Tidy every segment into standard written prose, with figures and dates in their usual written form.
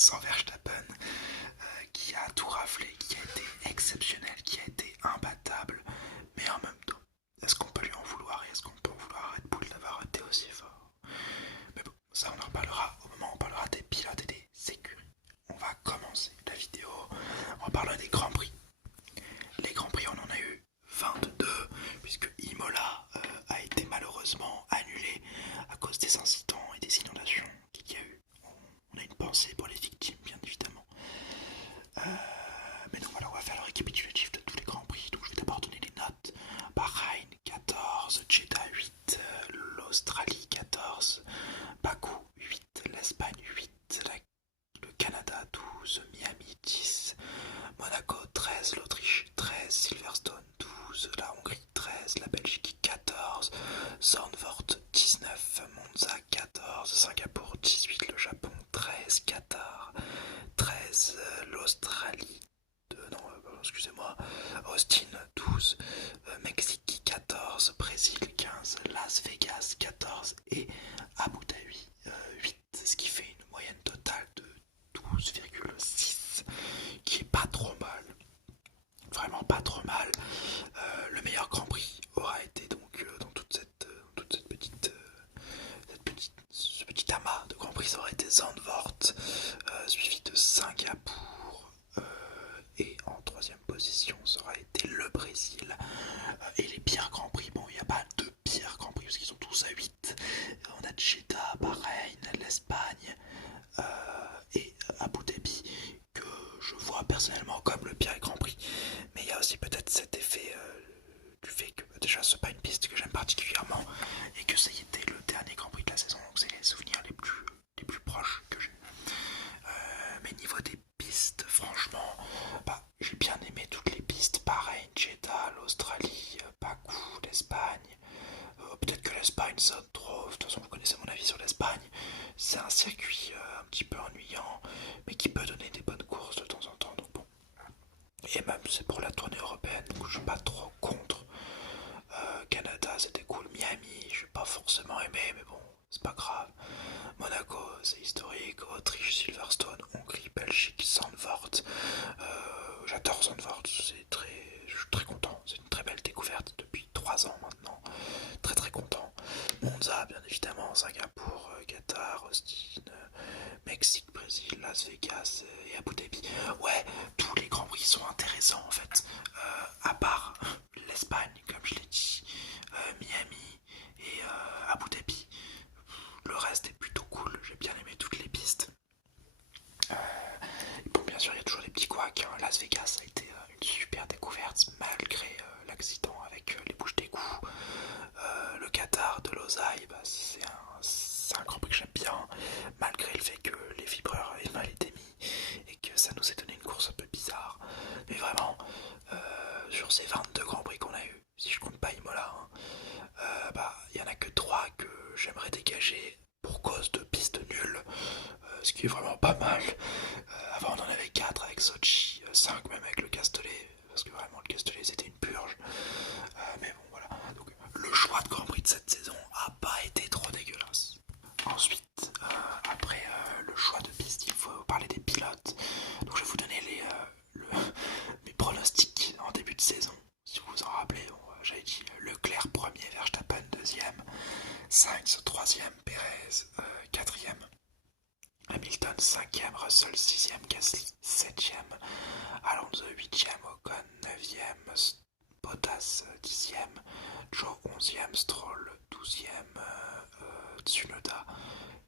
sans Verstappen, qui a tout raflé, qui a été exceptionnel, qui a été imbattable, mais en même temps, est-ce qu'on peut lui en vouloir et est-ce qu'on peut en vouloir à Red Bull d'avoir été aussi fort? Mais bon, ça on en reparlera au moment où on parlera des pilotes et des écuries. On va commencer la vidéo en parlant des Grands Prix. Les Grands Prix, on en a eu 22, puisque Imola a été malheureusement annulé à cause des incidents et des inondations qu'il y a eu. On a une pensée pour les victimes, bien évidemment. Mais donc voilà, on va faire le récapitulatif de tous les Grands Prix. Donc je vais d'abord donner les notes. Bahreïn 14, Jeddah 8, l'Australie 14, Bakou 8, l'Espagne 8, le Canada 12, Miami 10, Monaco 13, l'Autriche 13, Silverstone 12, la Hongrie 13, la Belgique 14, Zandvoort 19, Monza 14, Singapour 18, le Japon 13, Qatar 13, l'Australie, excusez-moi, Austin 12, Mexique 14, Brésil 15, Las Vegas 14 et Abu Dhabi 8, ce qui fait une moyenne totale de 12,6, qui est pas trop mal, vraiment pas trop mal. Le meilleur Grand Prix aura été donc dans toute ce petit amas de Grand Prix, ça aurait été Zandvoort, suivi de Singapour, et en troisième position, ça aurait été le Brésil. Et les pires Grands Prix, bon, il n'y a pas de pires Grands Prix parce qu'ils sont tous à 8. On a Jeddah, Bahreïn, l'Espagne et Abu Dhabi, que je vois personnellement comme le pire Grand Prix. Mais il y a aussi peut-être cet effet du fait que déjà c'est pas une piste que j'aime particulièrement et que ça y était le dernier Grand Prix de la saison, donc c'est les souvenirs les plus proches que j'ai. Mais niveau des pistes, franchement, j'ai bien aimé toutes les pistes. Bahreïn, Jeddah, l'Australie, Bakou, l'Espagne. Peut-être que l'Espagne sonne trop. De toute façon, vous connaissez mon avis sur l'Espagne. C'est un circuit un petit peu ennuyant, mais qui peut donner des bonnes courses de temps en temps. Donc bon. Et même c'est pour la tournée européenne, donc je suis pas trop contre. Canada, c'était cool. Miami, je n'ai pas forcément aimé, mais bon, c'est pas grave. Monaco, c'est historique. Autriche, Silverstone, Hongrie, Belgique, Zandvoort. J'adore Zandvoort, je suis très content. C'est une très belle découverte depuis 3 ans maintenant. Très très content. Monza, bien évidemment, Singapour, Qatar, Austin, Mexique, Brésil, Las Vegas et Abu Dhabi. Ouais, tous les grands prix sont intéressants en fait. À part l'Espagne, comme je l'ai dit, Miami et Abu Dhabi. Le reste est plutôt cool, j'ai bien aimé toutes les pistes. Bon, bien sûr, il y a toujours des petits couacs. Hein. Las Vegas a été une super découverte malgré l'accident avec les bouches d'égout. Le Qatar de Losail, c'est un grand prix que j'aime bien, malgré le fait que les vibreurs aient mal été mis et que ça nous ait donné une course un peu bizarre. Mais vraiment, sur ces 22 grands prix qu'on a eu, si je compte pas Imola, hein, il y en a que 3 que j'aimerais dégager pour cause de pistes nulles, ce qui est vraiment pas mal. Avant on en avait 4 avec Sochi, 5 même avec le Castellet, parce que vraiment le Castellet c'était une purge. Mais bon voilà, donc le choix de Grand Prix de cette saison a pas été trop dégueulasse. Ensuite, après le choix de piste, il faut parler des pilotes. Donc je vais vous donner mes pronostics en début de saison. Si vous vous en rappelez, j'avais dit Leclerc premier, Verstappen deuxième, Sainz troisième, Perez quatrième, Hamilton 5ème, Russell 6ème, Gasly 7ème, Alonso 8ème, Ocon 9ème, Bottas 10ème, Joe 11ème, Stroll 12ème, Tsunoda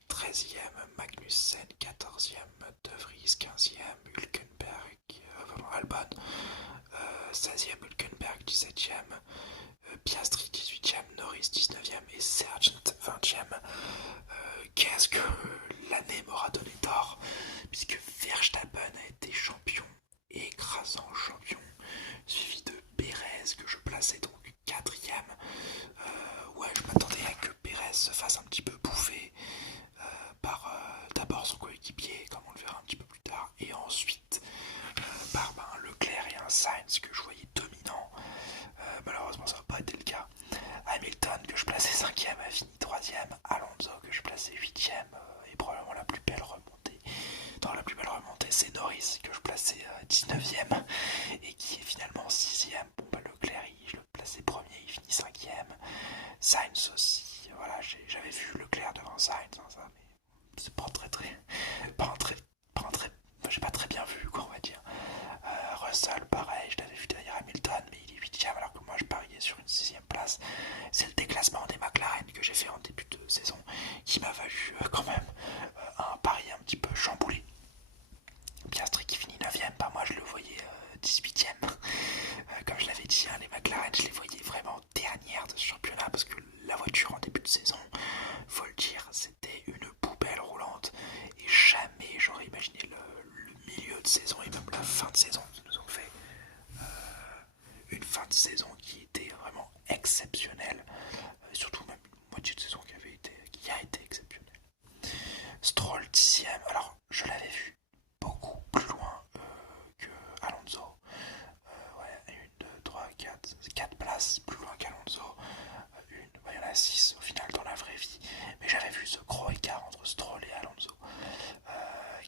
13ème, Magnussen 14ème, De Vries 15ème, Hülkenberg, Albon 16ème, Hülkenberg 17ème, Piastri 18ème, Norris 19ème et Sargent 20ème. Qu'est-ce que l'année m'aura donné tort, puisque Verstappen a été champion, écrasant champion, suivi de Perez que je plaçais donc 4ème. Ouais, je m'attendais à que Perez se fasse un petit peu bouffer par d'abord son coéquipier, comme on le verra un petit peu plus tard, et ensuite par Leclerc et un Sainz que je voyais dominant. Malheureusement, ça n'a pas été le cas. Hamilton, que je plaçais 5ème, a fini 3ème. Alonso, que je plaçais 8ème, est probablement la plus belle remontée Dans la plus belle remontée, c'est Norris que je plaçais 19ème et qui est finalement 6ème. Bon, bah, Leclerc, je le plaçais premier, il finit 5ème. Sainz aussi, voilà, j'avais vu Leclerc devant Sainz, hein, ça, mais c'est pas pas un très, j'ai pas très bien vu, quoi, on va dire. Russell, pareil, je l'avais vu derrière Hamilton, mais il est 8ème alors que moi je pariais sur une 6ème place. C'est le déclassement des McLaren que j'ai fait en début de saison qui m'a valu quand même un pari un petit peu chamboulé. Piastri qui finit 9ème, bah moi je le voyais 18ème. Comme je l'avais dit, hein, les McLaren, je les voyais vraiment dernières de ce championnat parce que la voiture en début de saison, faut le dire, c'était une poubelle roulante et jamais j'aurais imaginé le milieu de saison et même la fin de saison qui nous ont fait une fin de saison qui était vraiment exceptionnelle, surtout même une moitié de saison qui a été exceptionnelle. Stroll 10ème, alors je l'avais vu beaucoup plus loin que Alonso. Ouais, 1, 2, 3, 4 places plus loin qu'Alonso. Il y en a 6 au final dans la vraie vie. Mais j'avais vu ce gros écart entre Stroll et Alonso.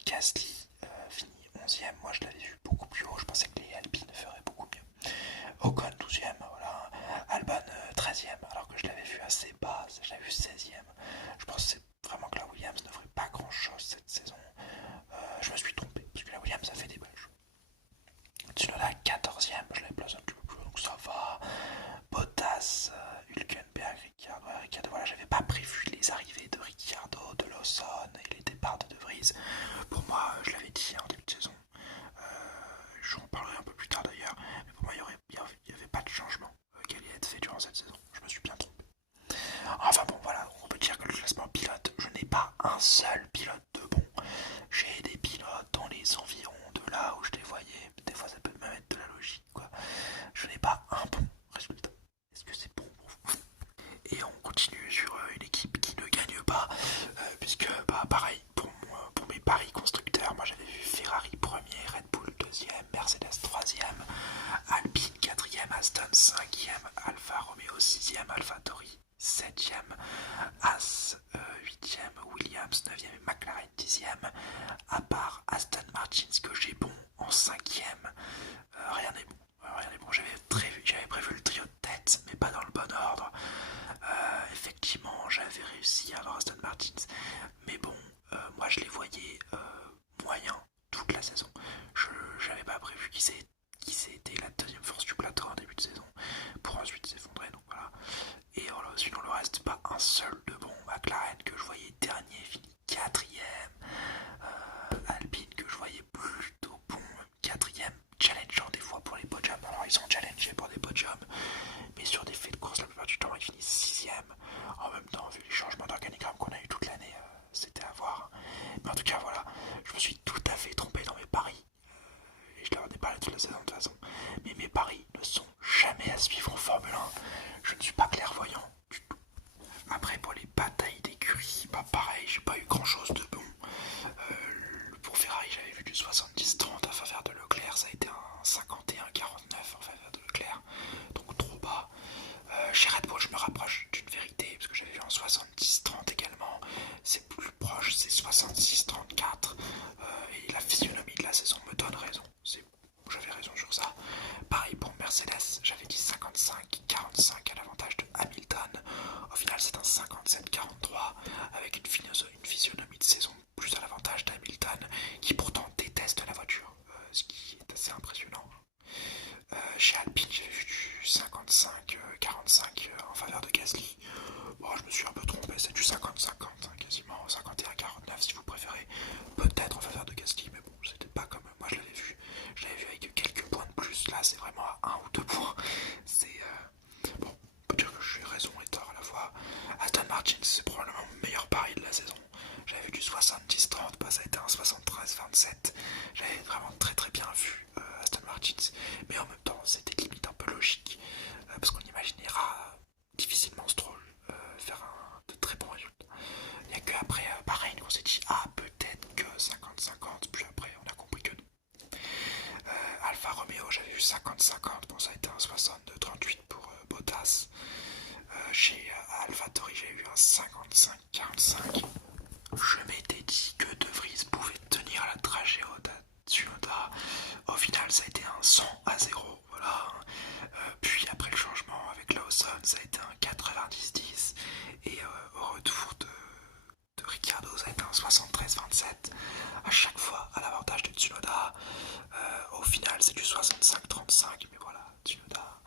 Gasly finit 11ème. Moi je l'avais vu beaucoup plus haut. Je pensais que les Alpines feraient beaucoup mieux. Ocon 12ème. Voilà. Albon 13ème. Alors que je l'avais vu assez bas. Je l'avais vu 16ème. Je pense que c'est vraiment que la Williams ne ferait pas grand chose cette saison. Je me suis trompé. Parce que la Williams a fait des bâches. Tsunoda 14ème, je l'avais placé un petit peu plus haut, donc ça va. Bottas, Hülkenberg, Ricciardo, voilà, j'avais pas prévu les arrivées de Ricciardo, de Lawson et les départs de De Vries. Pour moi, je l'avais dit en début de saison, j'en parlerai un peu plus tard d'ailleurs, mais pour moi, il y avait pas de changement qui allait être fait durant cette saison. Je me suis bien trompé. Enfin bon, voilà, on peut dire que le classement pilote, je n'ai pas un seul pilote de bon. J'ai des pilotes dans les environs de là où je les voyais. Des fois, ça peut même être de la logique, quoi. Je n'ai pas un bon résultat. Est-ce que c'est bon pour vous? Et on continue sur une équipe qui ne gagne pas, puisque, bah, pareil, pour mes paris constructeurs, moi j'avais vu Ferrari premier, Red Bull deuxième, Mercedes troisième, Alpine quatrième, Aston cinquième, Alfa Romeo sixième, AlphaTauri 7ème, As 8ème, Williams 9ème et McLaren 10ème. À part Aston Martin, que j'ai bon en 5ème, rien n'est bon. Rien n'est bon. J'avais prévu le trio de tête, mais pas dans le bon ordre. Effectivement, j'avais réussi à avoir Aston Martin, mais bon, moi je les voyais moyens toute la saison. Je n'avais pas prévu qu'ils aient été la deuxième force du plateau en début de saison pour ensuite s'effondrer, donc voilà. Et voilà, sinon le reste, pas un seul de bon. McLaren que je voyais dernier finit 4ème. Alpine que je voyais plutôt bon 4ème. Challengeant des fois pour les podiums. Alors ils sont challengés pour des podiums, mais sur des faits de course la plupart du temps ils finissent 6ème. En même temps, vu les changements d'organigramme qu'on a eu toute l'année, c'était à voir. Mais en tout cas voilà, je me suis tout à fait trompé dans mes paris. Et je leur ai parlé toute la saison de toute façon. Mais mes paris ne sont jamais à suivre en Formule 1. Je ne suis pas clairvoyant du tout. Après, pour les batailles d'écurie, bah pareil, j'ai pas eu grand chose de bon. Pour Ferrari, j'avais vu du 70-30 en faveur de Leclerc, ça a été un 51-49 en faveur de Leclerc, donc trop bas. Chez Red Bull, je me rapproche d'une vérité, parce que j'avais vu un 70-30 également, c'est plus proche, c'est 66-34, et la physionomie de la saison me donne raison. J'avais raison sur ça. Pareil pour Mercedes, j'avais dit 55-45 à l'avantage de Hamilton. Au final, c'est un 57-43 avec une physionomie de saison plus à l'avantage d'Hamilton, qui pourtant déteste la voiture, ce qui est assez impressionnant. Chez Alpine, j'avais vu du 55-45 en faveur de Gasly. Bon, je me suis un peu trompé, c'est du 50-50, hein, quasiment 51-49 si vous préférez. Peut-être en faveur de Gasly, mais bon, c'était pas comme moi je l'avais vu. Je l'avais vu avec quelques points de plus. Là, c'est vraiment à 1 ou 2 points. C'est bon, on peut dire que je suis raison et tort à la fois. Aston Martin, c'est probablement mon meilleur pari de la saison. J'avais vu du 70-30, bah, ça a été un 73-27. J'avais vraiment très très bien vu Aston Martin, mais en même temps, c'était limite un peu logique parce qu'on imaginera difficilement Stroll faire de très bons résultats. Il n'y a qu'après Bahreïn qu'on s'est dit peut-être que 50-50, puis après on a compris que non. Alfa Romeo, j'avais vu 50-50, bon ça a été un 62-38 pour Bottas. Chez AlphaTauri, j'ai eu un 55-45. Je m'étais dit que De Vries pouvait tenir la 73-27, à chaque fois à l'avantage de Tsunoda. Au final, c'est du 65-35, mais voilà, Tsunoda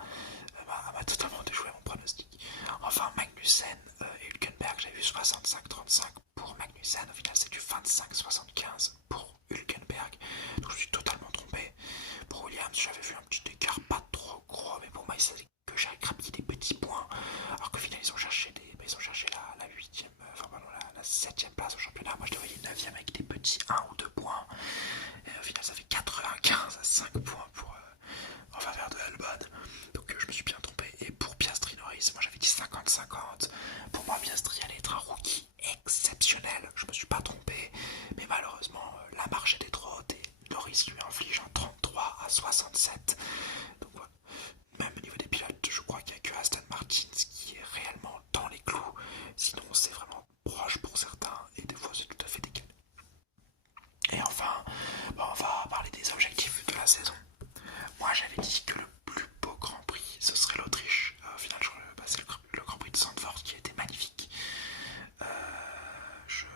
m'a totalement déjoué mon pronostic. Enfin, Magnussen et Hülkenberg, j'ai vu 65-35 pour Magnussen. Au final, c'est du 25-75 pour Hülkenberg. Donc, je suis totalement trompé. Pour Williams, j'avais vu un petit écart pas trop gros, mais pour moi, c'est que j'ai grappillé des petits points. Alors qu'au final, ils ont cherché la 8ème, enfin, pardon, la 7ème place au championnat. Moi, je les voyais 9ème avec des petits 1 ou 2 points. Et au final, ça fait 95 à 5 points en faveur de Albon. Donc, je me suis bien trompé. Et pour Piastri Norris, moi, j'avais dit 50-50. Pour moi, Piastri allait être un rookie exceptionnel. Je me suis pas trompé. Mais malheureusement, la marche était trop haute et Norris lui inflige un 33 à 67. Donc, voilà. Même au niveau des pilotes, je crois qu'il n'y a que Aston Martin qui est réellement dans les clous. Sinon, c'est vraiment proche pour certains et des fois, c'est tout à fait décalé. Et enfin, on va parler des objectifs de la saison. Moi, j'avais dit que le plus beau Grand Prix, ce serait l'Autriche. Au final, c'est le Grand Prix de Zandvoort qui était magnifique. Euh, je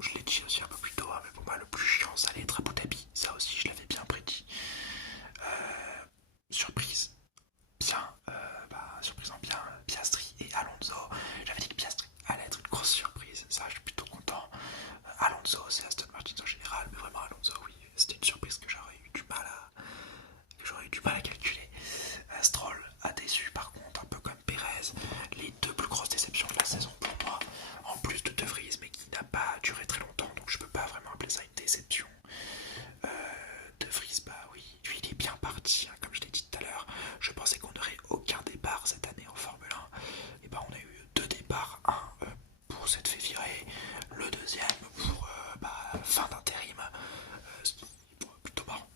je l'ai dit aussi un peu plus tôt, hein, mais pour moi, le plus chiant, ça allait être Abu Dhabi. Ça aussi, je l'avais bien prédit. Surprise. Bien, surprise en bien, Piastri et Alonso. J'avais dit que Piastri allait être une grosse surprise. Ça, je suis plutôt content. Alonso, c'est Aston Martin en général, mais vraiment Alonso, oui, c'était une surprise que j'aurais eu du mal à calculer. Stroll a déçu par contre, un peu comme Perez, les deux plus grosses déceptions de la saison pour moi, en plus de De Vries, mais qui n'a pas duré très longtemps, donc je peux pas vraiment appeler ça une déception. De Vries, bah oui, lui il est bien parti, hein, comme je l'ai dit tout à l'heure. Je pensais qu'on n'aurait aucun départ cette année en Formule 1, et bah on a eu deux départs, un pour s'être fait virer, le deuxième pour fin d'intérim, ce qui est plutôt marrant.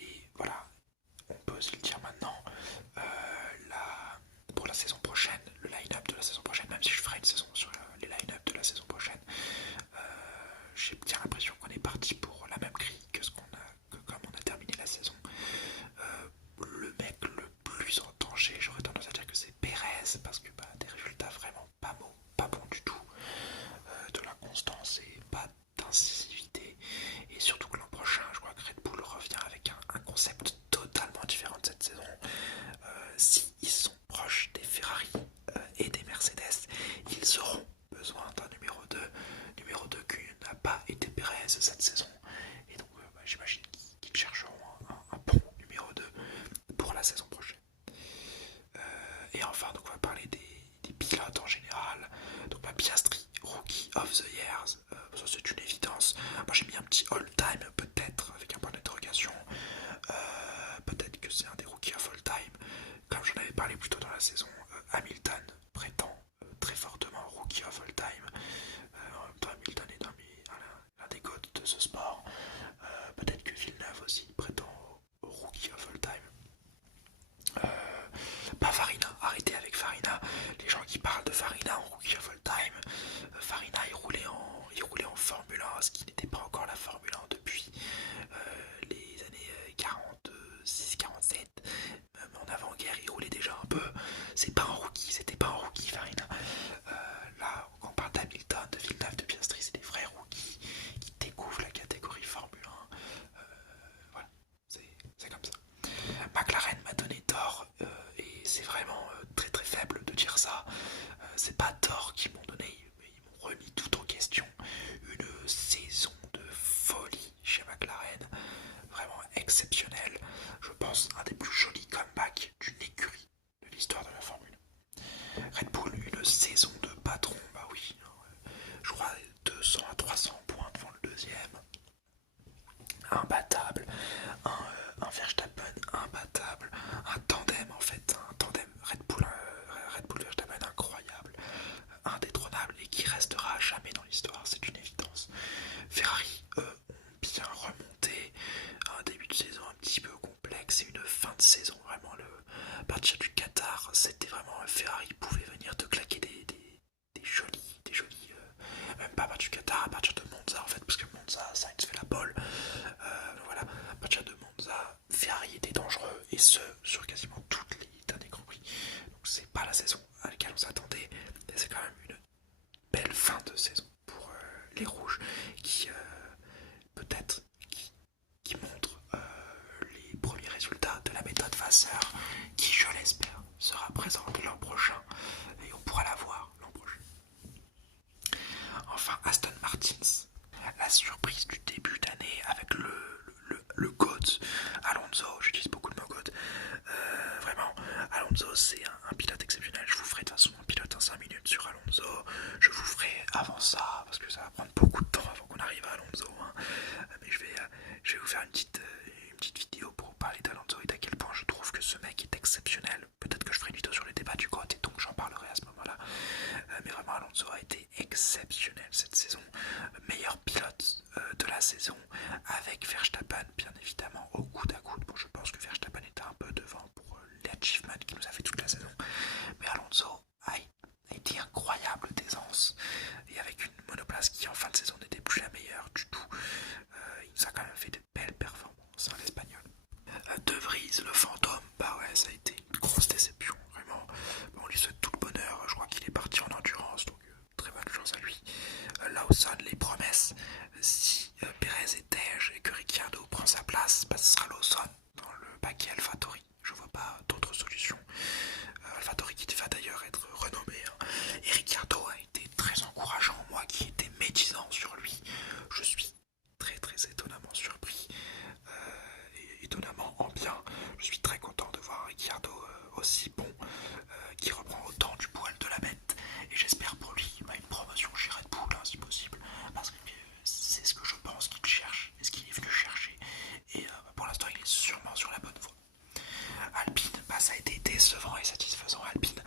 Et voilà, on peut aussi le dire maintenant, pour la saison prochaine, le line-up de la saison prochaine, même si je ferai une saison sur les line-up de la saison prochaine, j'ai bien l'impression qu'on est parti pour la même grille que comme on a terminé la saison. Le mec le plus en danger, j'aurais tendance à dire que c'est Perez, parce que des résultats vraiment pas bons du tout, de l'inconstance et pas d'incisivité, et surtout que l'an prochain, je crois que Red Bull revient avec un concept totalement différent de cette saison. Si ils sont proches des Ferrari et des Mercedes, ils auront besoin d'un numéro 2 qui n'a pas été Perez cette saison. Et donc j'imagine qu'ils chercheront un bon numéro 2 pour la saison prochaine. Et enfin, donc on va parler des pilotes en général. Donc Piastri, Rookie of the Years, ça c'est une évidence. Moi j'ai mis un petit all-time peut-être avec un point d'interrogation. Peut-être que c'est un des rookies of all-time. Comme j'en avais parlé plus tôt dans la saison, Hamilton prétend très fortement rookie of all-time. En même temps, Hamilton est l'un des goats de ce sport. Peut-être que Villeneuve aussi prétend au rookie of all-time. Pas Farina, arrêtez avec Farina. Les gens qui parlent de Farina en rookie of all time, Farina il roulait en Formule 1, ce qui n'était pas encore la Formule 1 depuis les années 46-47. Même en avant-guerre, il roulait déjà un peu. C'était pas un rookie Farina. Là, quand on parle d'Hamilton, de Villeneuve, de Piastri, c'est des vrais rookies qui découvrent la catégorie Formule 1. Voilà, c'est comme ça. McLaren m'a donné tort et c'est vraiment très très faible de dire ça. C'est pas tort qu'ils m'ont donné, mais ils m'ont remis tout en question. Une saison de folie chez McLaren, vraiment exceptionnelle. Je pense un des plus jolis comebacks d'une écurie de l'histoire de la Formule. Red Bull, une saison de patron, bah oui, je crois 200 à 300 points devant le deuxième. Imbattable, un Verstappen imbattable, un tandem en fait, un tandem Red Bull Verstappen incroyable, indétrônable et qui restera à jamais dans l'histoire, c'est une évidence. Ferrari ont bien remonté, un début de saison un petit peu complexe et une fin de saison vraiment à partir du Qatar, c'était vraiment Ferrari pouvait venir te claquer des jolis, même pas à partir du Qatar, à partir de Monza en fait, parce que Monza, Sainz fait la pole. Voilà, à partir de Monza, Ferrari était dangereux et ce sur quasiment toutes les derniers Grands Prix. Donc saison pour les Rouges qui peut-être qui montrent les premiers résultats de la méthode Vasseur qui, je l'espère, sera présente l'an prochain et on pourra la voir l'an prochain. Enfin, Aston Martin, la surprise du début d'année avec le GOAT Alonso, j'utilise beaucoup le mot GOAT. Vraiment, Alonso c'est un pilote exceptionnel. Je vous ferai de toute façon un pilote en 5 minutes sur Alonso. Je vous ferai avant ça, parce que ça va prendre beaucoup de temps avant qu'on arrive à Alonso. Hein. Mais je vais vous faire une petite vidéo pour vous parler d'Alonso et d'à quel point je trouve que ce mec est exceptionnel. Peut-être que je ferai une vidéo sur les débats du GOAT et donc j'en parlerai à ce moment-là. Mais vraiment, Alonso a été exceptionnel cette saison. Meilleur pilote de la saison avec Verstappen, bien évidemment, au coude à coude. Bon, je pense que Verstappen était un peu devant pour l'achievement qu'il nous a fait toute la saison. Mais Alonso a été incroyable d'aisance. Et avec une monoplace qui en fin de saison n'était plus la meilleure du tout, il nous a quand même fait de belles performances, hein, l'Espagnol. De Vries, le fantôme, bah ouais, ça a été une grosse déception, vraiment. Bon, on lui souhaite tout le bonheur, je crois qu'il est parti en endurance, donc très bonne chance à lui. Lawson, les promesses, si Perez est tège et que Ricciardo prend sa place, bah, ce sera Lawson dans le paquet AlphaTauri. Je vois pas d'autre solution. AlphaTauri qui va d'ailleurs être renommé. Hein. Et Ricciardo a été très encourageant, moi qui étais médisant sur lui. Je suis très étonnamment surpris. Étonnamment en bien. Je suis très content de voir Ricciardo aussi bon, qui reprend autant du poil de la bête. Et j'espère pour lui une promotion chez Red Bull, hein, si possible, parce que c'est ce que je pense qu'il cherche, et ce qu'il est venu chercher. Et pour l'instant, il est sûrement sur la bonne voie. Alpine, bah, ça a été décevant et satisfaisant. Alpine,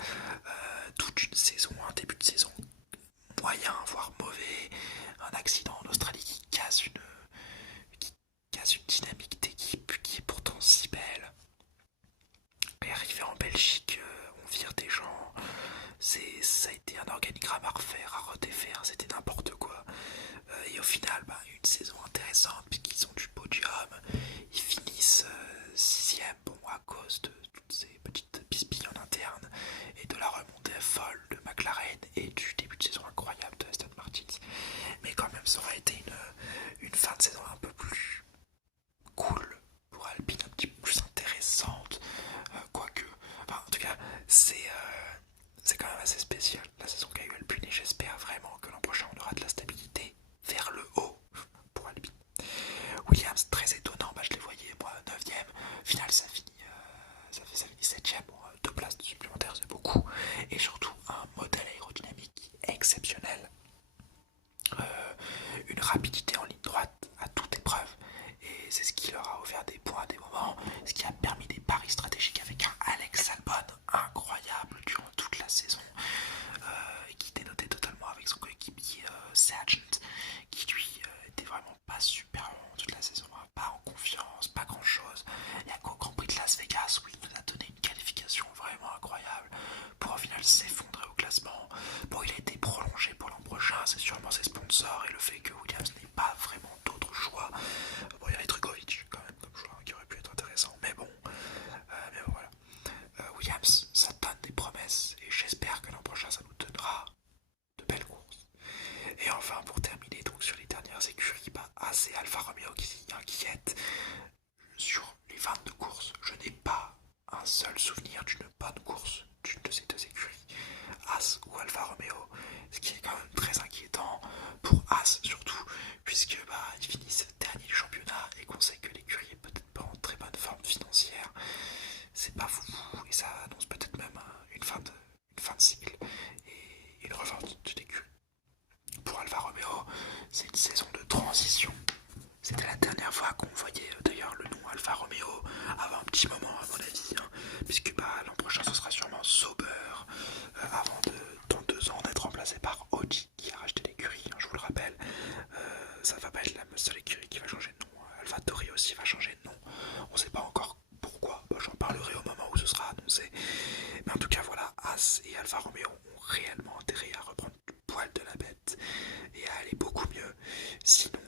toute une saison, un début de saison moyen, voire mauvais, un accident en Australie qui casse une dynamique d'équipe qui est pourtant si belle. Et arrivé en Belgique, on vire des gens, ça a été un organigramme à refaire, à redéfaire, c'était n'importe quoi. Et au final, bah, une saison intéressante puisqu'ils ont du podium, ils finissent 6ème, bon, à cause de toutes ces petites bisbilles en interne et de la remontée folle de McLaren et du début de saison incroyable de Aston Martin. Mais quand même, ça aurait été une fin de saison un peu plus cool pour Alpine, un petit peu plus intéressante, quoique, enfin, en tout cas, c'est quand même assez spécial la saison qu'a eu Alpine et j'espère vraiment que l'an prochain on aura de la stabilité vers le haut pour Alpine. Williams, très étonnant, bah, je les voyais moi 9ème, final ça finit 7ème, bon, 2 places supplémentaires c'est beaucoup, et surtout un modèle aérodynamique exceptionnel, une rapidité en ligne droite à toute épreuve, et c'est ce qui leur a offert des points à des moments, ce qui a permis des paris stratégiques avec un Alex Albon incroyable durant toute la saison, qui dénotait totalement avec son coéquipier Sargent, qui lui était vraiment pas super bon toute la saison, hein, pas en confiance, pas grand chose, et qu'au Grand Prix de Las Vegas où il nous a donné une qualification vraiment incroyable pour au final s'effondrer au classement. Bon, il a été prolongé pour l'an prochain, c'est sûrement ses sponsors et le fait que Williams n'ait pas vraiment d'autres choix. Bon, il y avait Drugovic quand même comme choix qui aurait pu être intéressant, mais bon, voilà. Williams, ça donne des promesses et j'espère que l'an prochain ça nous donnera de belles courses. Et enfin, pour terminer donc sur les dernières écuries, bah, As et Alfa Romeo qui inquiètent. Sur les 22 courses, je n'ai pas un seul souvenir d'une bonne course d'une de ces deux écuries, As ou Alfa Romeo, ce qui est quand même très inquiétant pour As surtout, puisque bah, ils finissent dernier du championnat et qu'on sait que l'écurie est peut-être pas en très bonne forme financière. C'est pas fou et ça annonce peut-être même une fin de cycle et une revente de l'écurie. Pour Alfa Romeo, c'est une saison de transition. C'était la dernière fois qu'on voyait d'ailleurs le nom Alfa Romeo avant un petit moment à mon avis, hein, puisque bah, l'an prochain ce sera sûrement Sauber, avant dans 2 ans d'être remplacé par Audi qui a racheté l'écurie, hein, je vous le rappelle. Ça va pas être la seule écurie qui va changer de nom, AlphaTauri aussi va changer de nom, on sait pas encore pourquoi, bah, j'en parlerai au moment où ce sera annoncé, mais en tout cas voilà, As et Alfa Romeo ont réellement intérêt à reprendre du poil de la bête et à aller beaucoup mieux, sinon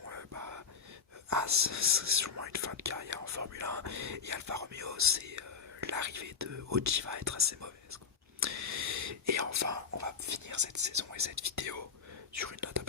As, c'est sûrement une fin de carrière en Formule 1 et Alfa Romeo, c'est l'arrivée de Audi va être assez mauvaise, quoi. Et enfin, on va finir cette saison et cette vidéo sur une note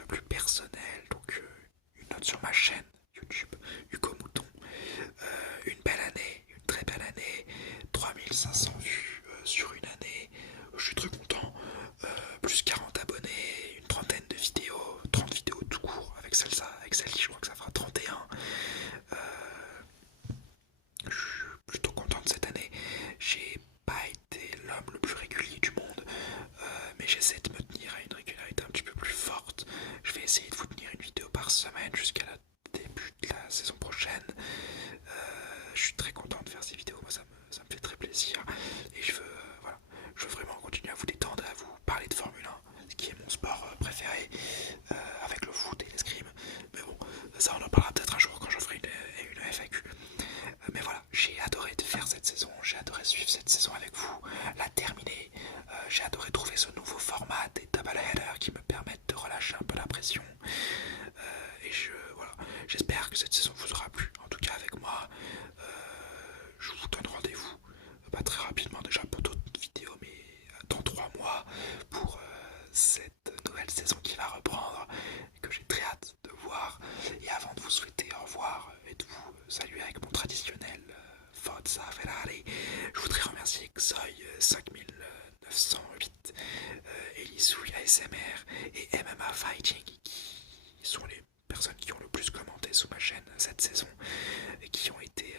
semaine jusqu'à la début de la saison prochaine. Je suis très content de faire ces vidéos, moi ça me fait très plaisir et voilà, je veux vraiment continuer à vous détendre, à vous parler de Formule 1, ce qui est mon sport préféré, avec le foot et l'escrime. Mais bon, ça on en parlera peut-être un jour quand je ferai une FAQ. Mais voilà, j'ai adoré de faire cette saison, j'ai adoré suivre cette saison avec vous, la terminer. J'ai adoré trouver ce nouveau format des double headers qui me permettent de relâcher un peu la pression. Et voilà, j'espère que cette saison vous aura plu. En tout cas avec moi, je vous donne rendez-vous pas très rapidement déjà pour d'autres vidéos, mais dans 3 mois pour cette nouvelle saison qui va reprendre et que j'ai très hâte de voir. Et avant de vous souhaiter au revoir et de vous saluer avec mon traditionnel Forza Ferrari, je voudrais remercier Xoy 5908, Elisouille ASMR et MMA Fighting qui sont les personnes qui ont le plus commenté sous ma chaîne cette saison et qui ont été